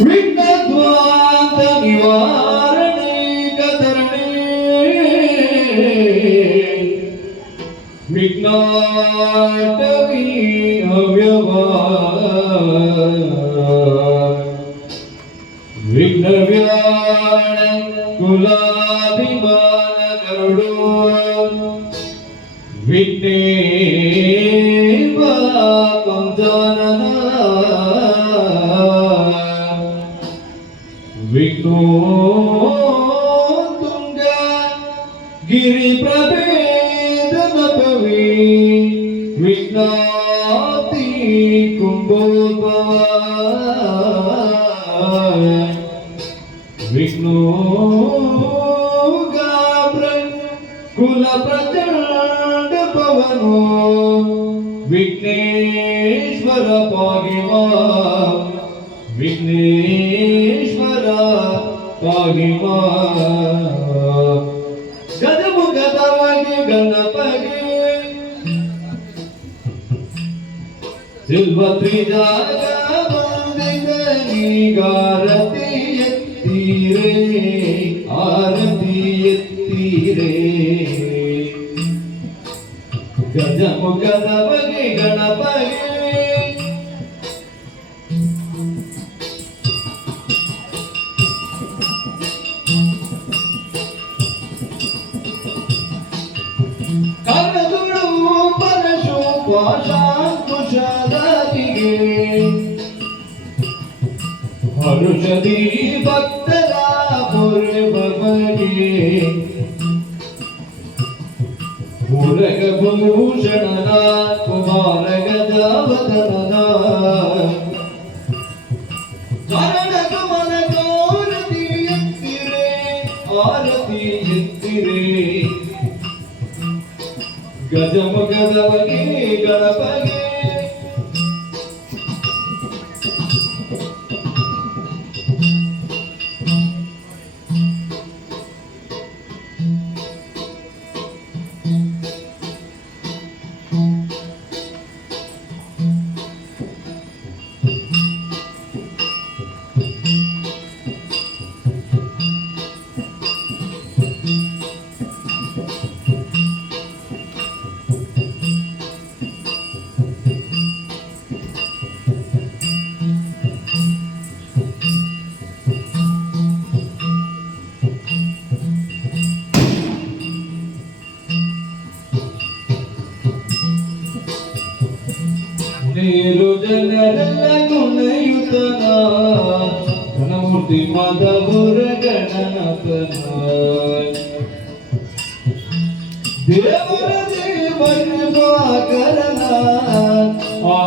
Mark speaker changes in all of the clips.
Speaker 1: विघ्नध्वान्त निवारणे कतरणे विघ्नाटवी अव्यवहार తుంగ గిరి ప్రభేదమపవి విజ్ఞాతి కుంభోద్భవ విష్ణోగాభ్ర కుల ప్రచండ పవనో విఘ్నేశ్వర పాగివా. విఘ్నేశ్వర ಗದಮುಖದವಾಗಿ ಗಣಪಗೆ ಸಿಲ್ವ ತ್ರಿಜಾಗ ಬಂದಿದ ನೀಗಾರತಿ ಎತ್ತೀರೆ ಆರತಿ ಎತ್ತೀರೆ ಗಜಮುಖದ وجعلت شهادتهم ورشدي بدلا قرب فني உலக பூஷணனா குமாரக ஜாவதனா கரணக மன கோரதி எத்திரே ஆரதி எத்திரே கஜமுகதவகி ಗಣಪಗೆ ನೀರು ಜನರೆಲ್ಲ ಗುಣಯುತನ ಘನಮೂರ್ತಿ ಮದಪುರ ಗಣನತನ ದೇವರ ದೇವರ ಆ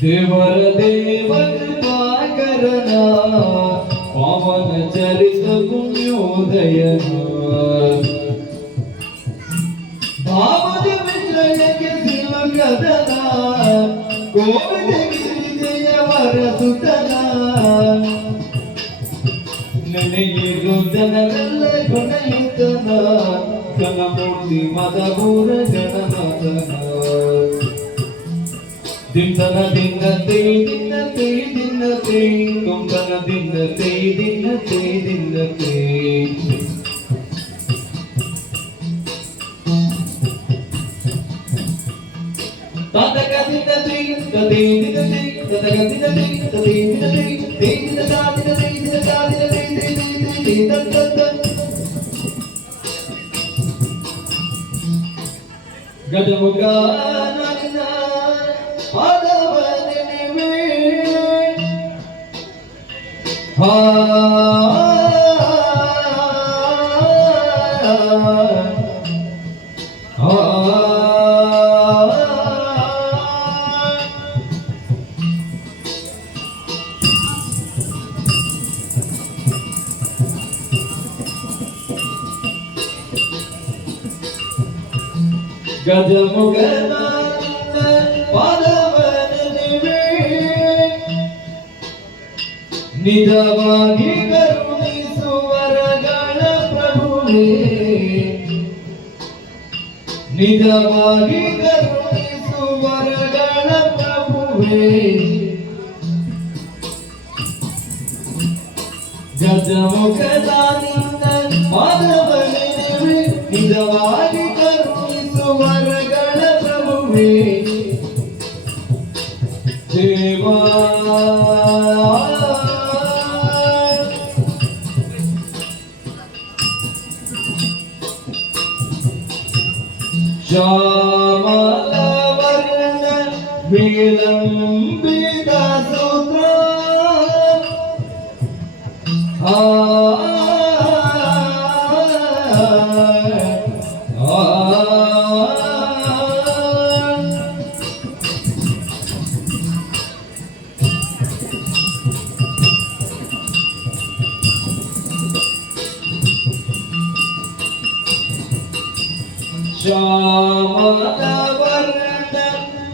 Speaker 1: ದೇವರ ದೇವರ ಪಾಕರಣ ಪವನ ಚರಿತ ಪುಣ್ಯೋದಯನ ಭಾವದ ವಿಷಯಕ್ಕೆ ಸಿಲುಕದನ ಕೋವಿದ ಗಿರಿಜಯವರ ಸುತನ ನೆನೆಯಿರು ಜನರೆಲ್ಲ ಗುಣಯುತನ தின்தன தின்ன தேய் தின்ன தேய் தின்ன தேய் கொம்பன தின்ன தேய் தின்ன தேய் தின்ன தேய் ததக தின்ன தேய் ததே தின்ன தேய் ததக தின்ன தேய் ததே தின்ன தேய் தேய் தின்ன தா தின்ன தேய் தின்ன தா தின்ன தேய் தேய் தேய் தேய் தன் தன் தன் గదుముగా Gadamo gadamo ನಿಜವಾಗಿ ಕರುಣಿಸುವರಗಳ ಪ್ರಭುವೇ. ನಿಜವಾಗಿ ಕರುಣಿಸುವರಗಳ ಪ್ರಭುವೇ. ಗಜಮುಖದಾನಿಂದ ಪಾದವನೆನಿವೆ ನಿಜವಾಗಿ ಕರುಣಿಸುವರಗಳ ಪ್ರಭುವೇ. ದೇವಾ Shama Dabar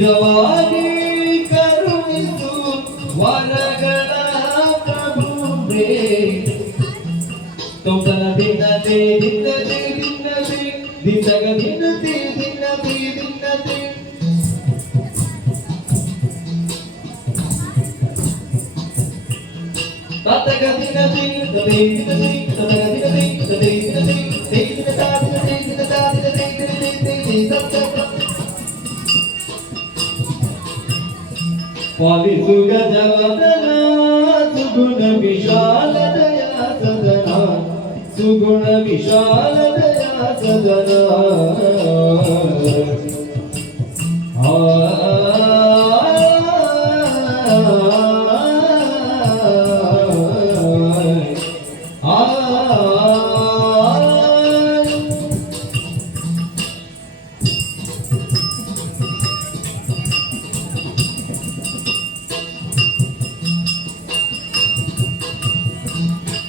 Speaker 1: ನಿಜವಾಗಿ ಕರುಣಿಸು ವರಗಳ ಪ್ರಭುವೇ ತೊಂದನ ದಿನತೆ ದಿನತೆ ದಿನತೆ ದಿನಗ ದಿನತೆ ದಿನತೆ ದಿನತೆ ತತಗ ದಿನತೆ ತದೇ ದಿನತೆ ತತಗ ದಿನತೆ ತದೇ ದಿನತೆ ತೇ ದಿನತ ದಿನತೆ ದಿನತ పాలిసు గజవదన సుగుణ విశాలదయ సదన సుగుణ విశాలదయ సదన.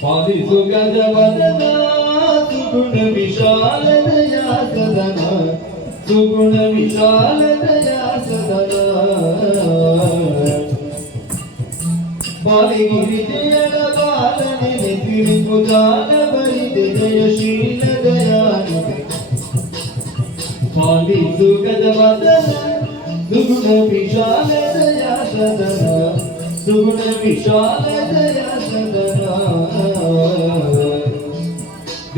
Speaker 1: ಪಾಲಿಸು ಗಜವದನ ಸುಗುಣ ವಿಶಾಲ ದಯಾ ಸದನ ಸುಗುಣ ವಿಶಾಲ ದಯಾ ಸದನ ಬಾಲಿಗಿರಿ ಜಯದ ಬಾಲನೆ ನೆತಿರಿ ಪುಜಾನ ಬರಿದೆ ಜಯಶೀಲ ದಯಾನಿದೆ ಪಾಲಿಸು ಗಜವದನ ಸುಗುಣ ವಿಶಾಲ ದಯಾ ಸದನ ಸುಗುಣ ವಿಶಾಲ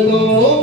Speaker 1: Senhor.